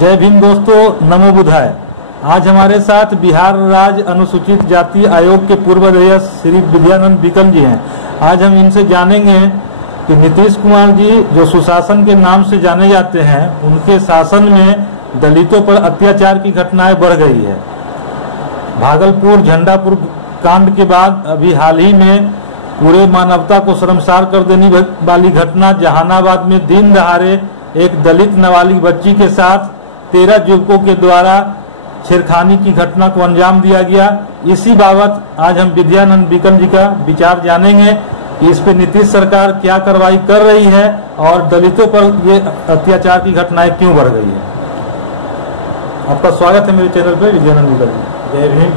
जय भीम दोस्तों, नमो बुधाय। आज हमारे साथ बिहार राज्य अनुसूचित जाति आयोग के पूर्व अध्यक्ष श्री विद्यानंद बिकल जी हैं। आज हम इनसे जानेंगे कि नीतीश कुमार जी जो सुशासन के नाम से जाने जाते हैं, उनके शासन में दलितों पर अत्याचार की घटनाएं बढ़ गई है। भागलपुर झंडापुर कांड के बाद अभी हाल ही में पूरे मानवता को शर्मसार कर देने वाली घटना जहानाबाद में दिन दहाड़े एक दलित नाबालिग बच्ची के साथ 13 युवकों के द्वारा छेड़खानी की घटना को अंजाम दिया गया। इसी बाबत आज हम विद्यानंद बिकल जी का विचार जानेंगे कि इस पे नीतीश सरकार क्या कार्रवाई कर रही है और दलितों पर ये अत्याचार की घटनाएं क्यों बढ़ गई है। आपका स्वागत है मेरे चैनल पे विद्यानंद बिकल जी। जय भीम।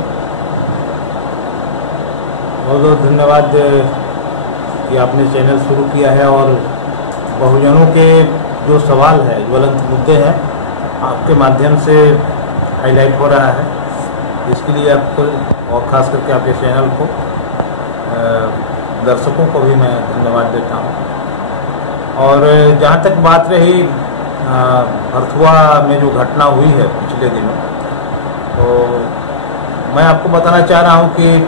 बहुत बहुत धन्यवाद कि आपने चैनल शुरू किया है और बहुजनों के जो सवाल है, ज्वलंत मुद्दे हैं, आपके माध्यम से हाईलाइट हो रहा है। इसके लिए आपको और ख़ास करके आपके चैनल को, दर्शकों को भी मैं धन्यवाद देता हूँ। और जहाँ तक बात रही भरथुआ में जो घटना हुई है पिछले दिनों, तो मैं आपको बताना चाह रहा हूँ कि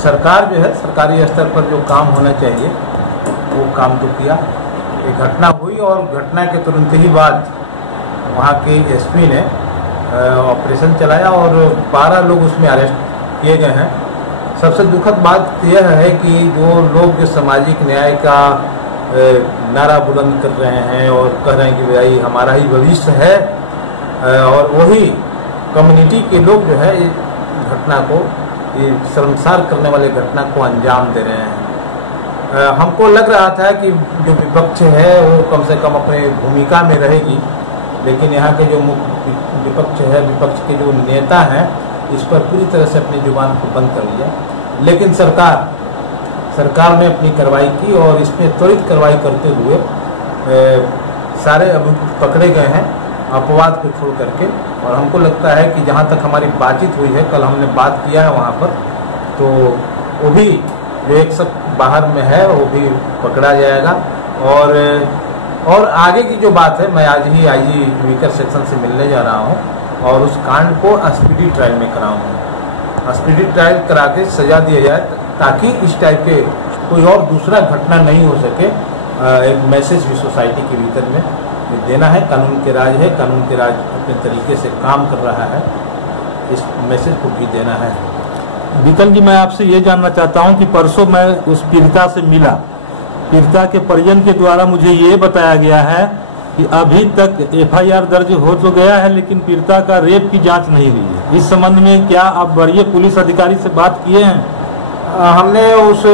सरकार जो है, सरकारी स्तर पर जो काम होना चाहिए वो काम तो किया। एक घटना हुई और घटना के तुरंत ही बाद वहाँ के एसपी ने ऑपरेशन चलाया और 12 लोग उसमें अरेस्ट किए गए हैं। सबसे दुखद बात यह है कि जो लोग जो सामाजिक न्याय का नारा बुलंद कर रहे हैं और कह रहे हैं कि भाई हमारा ही भविष्य है, और वही कम्युनिटी के लोग जो है इस घटना को, ये शर्मसार करने वाले घटना को अंजाम दे रहे हैं। हमको लग रहा था कि जो विपक्ष है वो कम से कम अपने भूमिका में रहेगी, लेकिन यहाँ के जो मुख्य विपक्ष है, विपक्ष के जो नेता हैं, इस पर पूरी तरह से अपनी जुबान को बंद कर लिया। लेकिन सरकार ने अपनी कार्रवाई की और इसमें त्वरित कार्रवाई करते हुए सारे अभियुक्त पकड़े गए हैं, अपवाद को छोड़ करके। और हमको लगता है कि जहाँ तक हमारी बातचीत हुई है, कल हमने बात किया है वहाँ पर, तो वो भी जो एक सब बाहर में है वो भी पकड़ा जाएगा। और आगे की जो बात है, मैं आज ही आईजी वीकर सेक्शन से मिलने जा रहा हूँ और उस कांड को स्पीडी ट्रायल में कराऊंगा। स्पीडी ट्रायल करा के सजा दिया जाए ताकि इस टाइप के कोई और दूसरा घटना नहीं हो सके। एक मैसेज भी सोसाइटी के भीतर में देना है। कानून के राज है, कानून के राज अपने तरीके से काम कर रहा है, इस मैसेज को भी देना है। बिकल जी, मैं आपसे ये जानना चाहता हूँ कि परसों मैं उस पीड़िता से मिला। पीड़िता के परिजन के द्वारा मुझे ये बताया गया है कि अभी तक FIR दर्ज हो तो गया है, लेकिन पीड़िता का रेप की जांच नहीं हुई है। इस संबंध में क्या आप वरीय पुलिस अधिकारी से बात किए हैं? हमने उस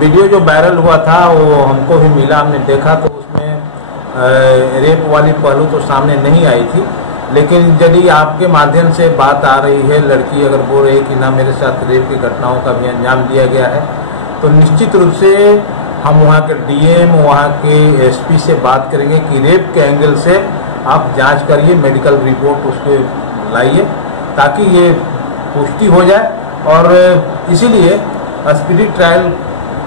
वीडियो जो वायरल हुआ था वो हमको भी मिला, हमने देखा, तो उसमें रेप वाली पहलू तो सामने नहीं आई थी। लेकिन यदि आपके माध्यम से बात आ रही है, लड़की अगर बोल रही है कि ना मेरे साथ रेप की घटनाओं का भी अंजाम दिया गया है, तो निश्चित रूप से हम वहाँ के DM, वहाँ के SP से बात करेंगे कि रेप के एंगल से आप जांच करिए, मेडिकल रिपोर्ट उसको लाइए ताकि ये पुष्टि हो जाए। और इसीलिए स्पीडी ट्रायल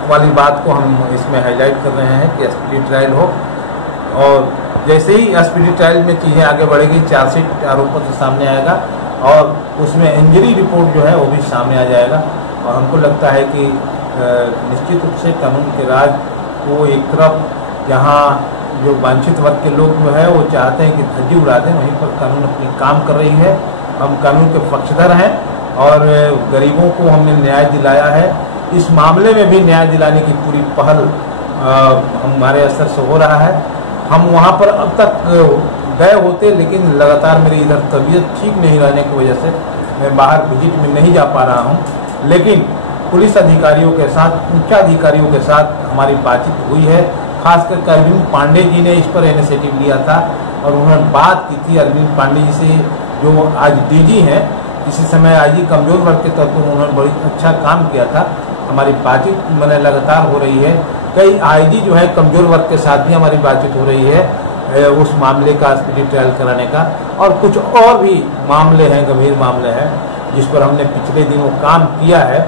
वाली बात को हम इसमें हाईलाइट कर रहे हैं कि स्पीडी ट्रायल हो। और जैसे ही स्पीडी ट्रायल में चीज़ें आगे बढ़ेगी, चार्जशीट आरोपों से सामने आएगा और उसमें इंजरी रिपोर्ट जो है वो भी सामने आ जाएगा। और हमको लगता है कि निश्चित रूप से कानून के राज को एक तरफ जहाँ जो वांछित वर्ग के लोग जो है वो चाहते हैं कि धज्जी उड़ा दें, वहीं पर कानून अपनी काम कर रही है। हम कानून के पक्षधर हैं और गरीबों को हमने न्याय दिलाया है। इस मामले में भी न्याय दिलाने की पूरी पहल हमारे स्तर से हो रहा है। हम वहाँ पर अब तक गए होते, लेकिन लगातार मेरी इधर तबीयत ठीक नहीं रहने की वजह से मैं बाहर विजिट में नहीं जा पा रहा हूँ। लेकिन पुलिस अधिकारियों के साथ, उच्च अधिकारियों के साथ हमारी बातचीत हुई है। खासकर अरविंद पांडे जी ने इस पर इनिशिएटिव लिया था और उन्होंने बात की थी अरविंद पांडे जी से, जो आज DG हैं, इसी समय IG कमजोर वर्ग के तौर पर उन्होंने बड़ी अच्छा काम किया था। हमारी बातचीत मैंने लगातार हो रही है। कई IG जो है कमजोर वर्ग के साथ भी हमारी बातचीत हो रही है उस मामले का स्पीडी ट्रायल कराने का। और कुछ और भी मामले हैं, गंभीर मामले हैं, जिस पर हमने पिछले दिनों काम किया है।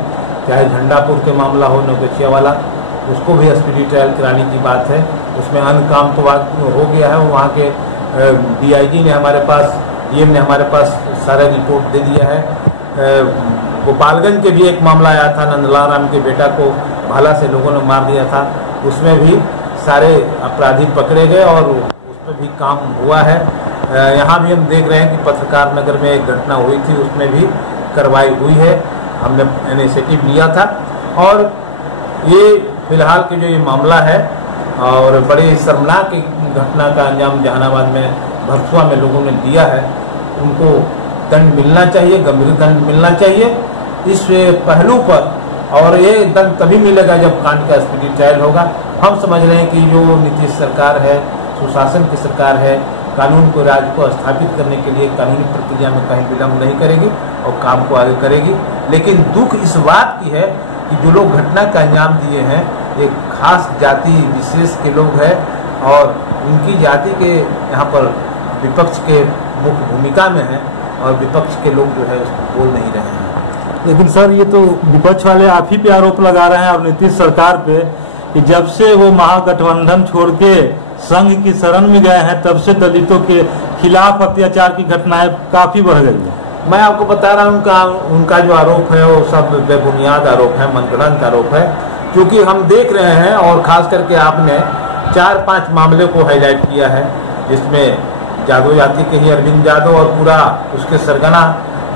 चाहे झंडापुर के मामला हो, नौगछिया वाला, उसको भी स्पीडी ट्रायल कराने की बात है। उसमें अन्य काम तो हो गया है, वहाँ के DIG ने हमारे पास, DM ने हमारे पास सारा रिपोर्ट दे दिया है। गोपालगंज के भी एक मामला आया था, नंदलाल राम के बेटा को भाला से लोगों ने मार दिया था, उसमें भी सारे अपराधी पकड़े गए और उस पर भी काम हुआ है। यहाँ भी हम देख रहे हैं कि पत्रकार नगर में एक घटना हुई थी, उसमें भी कार्रवाई हुई है, हमने इनिशिएटिव लिया था। और ये फिलहाल के जो ये मामला है और बड़ी शर्मनाक घटना का अंजाम जहानाबाद में भरथुआ में लोगों ने दिया है, उनको दंड मिलना चाहिए, गंभीर दंड मिलना चाहिए इस पहलू पर। और ये दंड तभी मिलेगा जब कांड का स्पीडी ट्रायल होगा। हम समझ रहे हैं कि जो नीतीश सरकार है, सुशासन की सरकार है, कानून को, राज्य को स्थापित करने के लिए कानूनी प्रक्रिया में कहीं विलम्ब नहीं करेगी और काम को आगे करेगी। लेकिन दुख इस बात की है कि जो लोग घटना का अंजाम दिए हैं एक खास जाति विशेष के लोग हैं और उनकी जाति के यहाँ पर विपक्ष के मुख्य भूमिका में हैं और विपक्ष के लोग जो है उसको बोल नहीं रहे हैं। लेकिन सर, ये तो विपक्ष वाले आप ही पे आरोप लगा रहे हैं और नीतीश सरकार पे कि जब से वो महागठबंधन छोड़ के संघ की शरण में गए हैं तब से दलितों के खिलाफ अत्याचार की घटनाएं काफी बढ़ गई है। मैं आपको बता रहा हूँ उनका जो आरोप है वो सब बेबुनियाद आरोप है, मनगढ़ंत आरोप है, क्योंकि हम देख रहे हैं और खास करके आपने 4-5 मामले को हाईलाइट किया है जिसमें जादव जाति के ही अरविंद जादव और पूरा उसके सरगना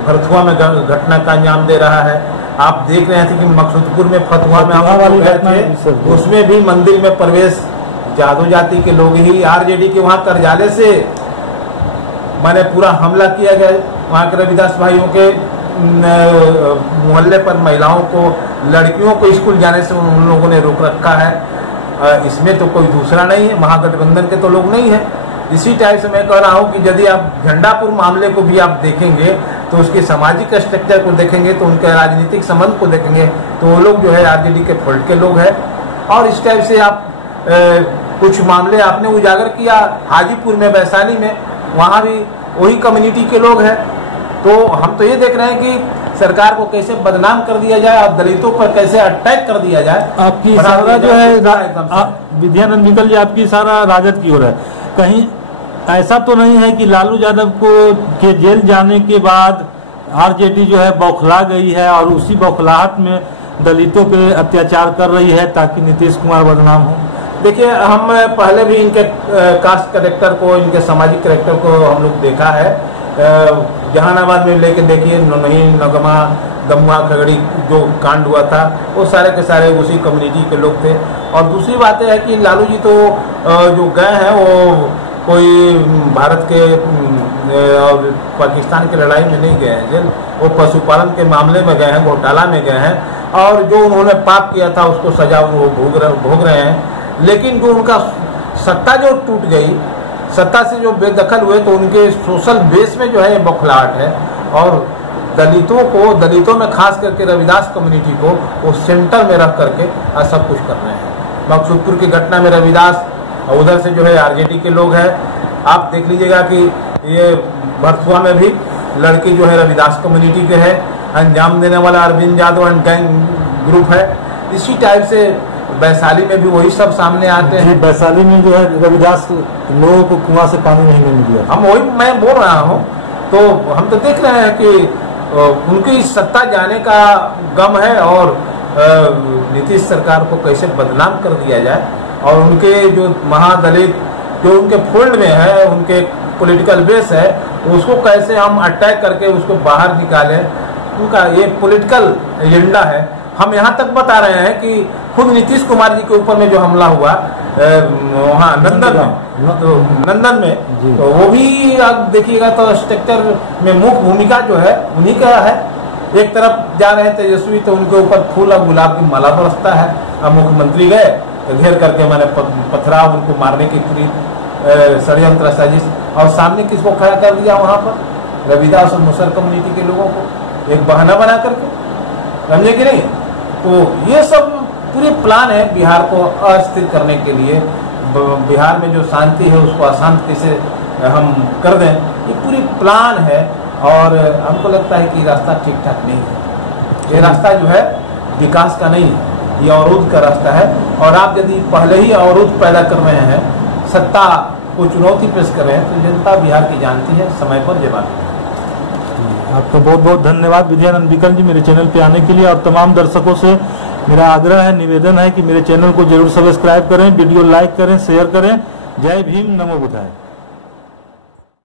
भरथुआ में घटना का अंजाम दे रहा है। आप देख रहे थे कि मकसूदपुर में फतुहा में हम गए थे, उसमें भी मंदिर में प्रवेश जादव जाति के लोग ही, RJD के वहाँ कार्यालय से मैंने पूरा हमला किया गया। वहाँ के रविदास भाइयों के मोहल्ले पर महिलाओं को, लड़कियों को स्कूल जाने से उन लोगों ने रोक रखा है। इसमें तो कोई दूसरा नहीं है, महागठबंधन के तो लोग नहीं है। इसी टाइप से मैं कह रहा हूँ कि यदि आप झंडापुर मामले को भी आप देखेंगे तो उसके सामाजिक स्ट्रक्चर को देखेंगे तो उनके राजनीतिक संबंध को देखेंगे तो वो लोग जो है RJD के फोल्ड के लोग हैं। और इस टाइप से आप कुछ मामले आपने उजागर किया हाजीपुर में, वैशाली में, वहाँ भी वही कम्युनिटी के लोग हैं। तो हम तो ये देख रहे हैं कि सरकार को कैसे बदनाम कर दिया जाए और दलितों पर कैसे अटैक कर दिया जाए। आपकी इशारा जो है विद्यानंद बिकल जी, आपकी इशारा राजद की ओर है। कहीं ऐसा तो नहीं है कि लालू यादव को के जेल जाने के बाद RJD जो है बौखला गई है और उसी बौखलाहट में दलितों पे अत्याचार कर रही है ताकि नीतीश कुमार बदनाम हो? देखिए, हम पहले भी इनके कास्ट कैरेक्टर को, इनके सामाजिक कैरेक्टर को हम लोग देखा है। जहानाबाद में लेके देखिए, नोनही, नगमा, गमुआ, खगड़ी जो कांड हुआ था वो सारे के सारे उसी कम्युनिटी के लोग थे। और दूसरी बात है कि लालू जी तो जो गए हैं वो कोई भारत के और पाकिस्तान की लड़ाई में नहीं गए हैं जेल, वो पशुपालन के मामले में गए हैं, घोटाला में गए हैं और जो उन्होंने पाप किया था उसको सजा वो भोग रहे हैं। लेकिन जो उनका सत्ता जो टूट गई, सत्ता से जो बेदखल हुए तो उनके सोशल बेस में जो है बौखलाहट है और दलितों में खास करके रविदास कम्युनिटी को वो सेंटर में रख करके सब कुछ कर रहे हैं। मकसूदपुर की घटना में रविदास और उधर से जो है RJD के लोग हैं। आप देख लीजिएगा कि ये भरथुआ में भी लड़की जो है रविदास कम्युनिटी के है, अंजाम देने वाला Arvind Yadav and gang group है। इसी टाइप से वैशाली में भी वही सब सामने आते हैं। वैशाली में जो है रविदास लोगों को कुआं से पानी नहीं मिल दिया, हम वही मैं बोल रहा हूँ। तो हम तो देख रहे हैं कि उनकी सत्ता जाने का गम है और नीतीश सरकार को कैसे बदनाम कर दिया जाए और उनके जो महादलित जो उनके फोल्ड में है, उनके पॉलिटिकल बेस है, उसको कैसे हम अटैक करके उसको बाहर निकालें। उनका ये पॉलिटिकल एजेंडा है। हम यहाँ तक बता रहे हैं कि खुद नीतीश कुमार जी के ऊपर में जो हमला हुआ वहाँ नंदन में तो वो भी आप देखिएगा तो स्ट्रक्चर में मुख्य भूमिका जो है उन्हीं का है। एक तरफ जा रहे हैं तेजस्वी तो उनके ऊपर फूल और गुलाब की माला बरसता है। अब मुख्यमंत्री गए तो घेर करके मैंने पथराव, उनको मारने की पूरी षड्यंत्र साजिश और सामने किसको खड़ा कर दिया वहाँ पर रविदास और मुसर कम्युनिटी के लोगों को एक बहाना बना करके, समझे कि नहीं। तो ये सब पूरे प्लान है बिहार को अस्थिर करने के लिए, बिहार में जो शांति है उसको अशांत कैसे हम कर दें, ये पूरी प्लान है। और हमको लगता है कि रास्ता ठीक ठाक नहीं है। ये रास्ता जो है विकास का नहीं है, ये अवरोध का रास्ता है। और आप यदि पहले ही अवरोध पैदा कर रहे हैं, सत्ता कोई चुनौती पेश कर रहे हैं तो जनता बिहार की जानती है, समय पर जवाब देगी। आपका बहुत बहुत धन्यवाद विद्यानंद विकल जी मेरे चैनल पे आने के लिए। और तमाम दर्शकों से मेरा आग्रह है, निवेदन है कि मेरे चैनल को जरूर सब्सक्राइब करें, वीडियो लाइक करें, शेयर करें। जय भीम, नमो बुद्धाय।